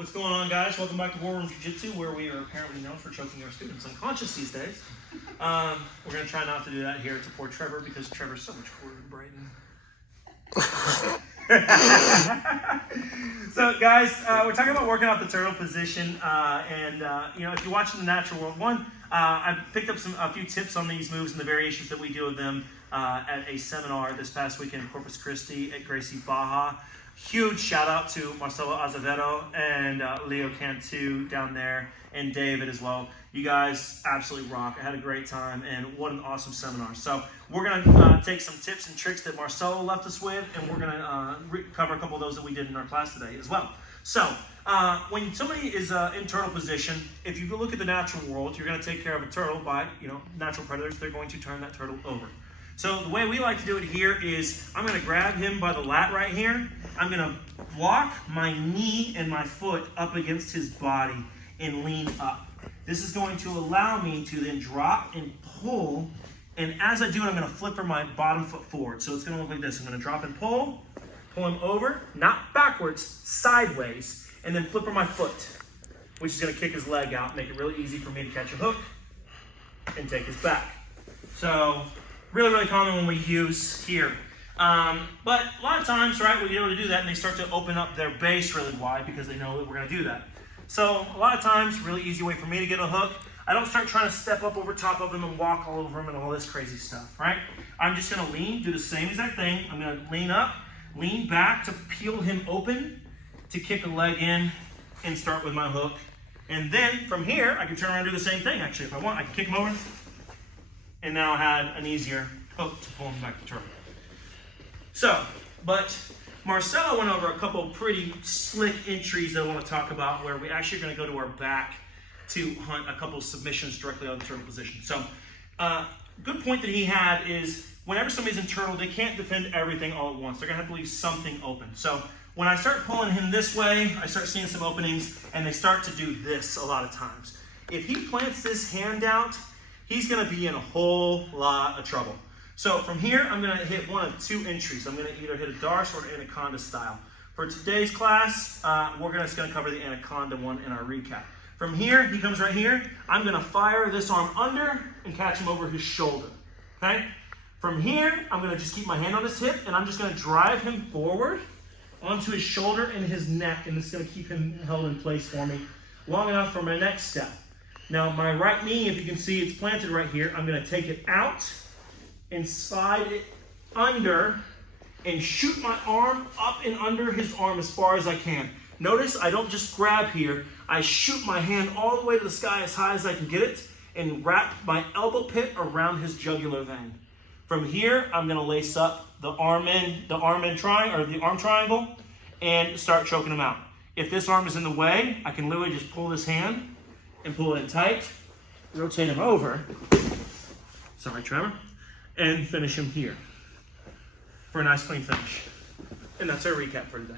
What's going on, guys? Welcome back to War Room Jiu-Jitsu, where we are apparently known for choking our students unconscious these days. We're going to try not to do that here to poor Trevor, because Trevor's so much cooler than Brayden. So, guys, we're talking about working out the turtle position, you know, if you're watching the natural world, I picked up a few tips on these moves and the variations that we do with them at a seminar this past weekend in Corpus Christi at Gracie Barra. Huge shout out to Marcelo Azevedo and Leo Cantu down there, and David as well. You guys absolutely rock. I had a great time, and what an awesome seminar. So we're going to take some tips and tricks that Marcelo left us with, and we're going to cover a couple of those that we did in our class today as well. So when somebody is in turtle position, if you look at the natural world, you're going to take care of a turtle by, natural predators. They're going to turn that turtle over. So the way we like to do it here is I'm going to grab him by the lat right here. I'm going to block my knee and my foot up against his body and lean up. This is going to allow me to then drop and pull. And as I do it, I'm going to flipper my bottom foot forward. So it's going to look like this. I'm going to drop and pull him over, not backwards, sideways, and then flipper my foot, which is going to kick his leg out, make it really easy for me to catch a hook and take his back. So really, really common when we use here. But a lot of times, right, we're able to do that, and they start to open up their base really wide because they know that we're going to do that. So a lot of times, really easy way for me to get a hook. I don't start trying to step up over top of him and walk all over him and all this crazy stuff, right? I'm just going to lean, do the same exact thing. I'm going to lean up, lean back to peel him open, to kick a leg in, and start with my hook. And then from here, I can turn around and do the same thing, actually. If I want, I can kick him over, and now I had an easier hook to pull him back to turtle. So, but Marcelo went over a couple pretty slick entries that I want to talk about, where we actually are going to go to our back to hunt a couple of submissions directly out of the turtle position. So, good point that he had is whenever somebody's in turtle, they can't defend everything all at once. They're going to have to leave something open. So when I start pulling him this way, I start seeing some openings, and they start to do this a lot of times. If he plants this hand out, he's going to be in a whole lot of trouble. So from here, I'm going to hit one of two entries. I'm going to either hit a darce or an anaconda style. For today's class, we're just going to cover the anaconda one in our recap. From here, he comes right here. I'm going to fire this arm under and catch him over his shoulder. Okay? From here, I'm going to just keep my hand on his hip, and I'm just going to drive him forward onto his shoulder and his neck, and this is going to keep him held in place for me long enough for my next step. Now, my right knee, if you can see, it's planted right here. I'm going to take it out and slide it under and shoot my arm up and under his arm as far as I can. Notice I don't just grab here. I shoot my hand all the way to the sky as high as I can get it and wrap my elbow pit around his jugular vein. From here, I'm going to lace up the arm triangle and start choking him out. If this arm is in the way, I can literally just pull this hand and pull it in tight, rotate him over, sorry Trevor, and finish him here for a nice clean finish. And that's our recap for today.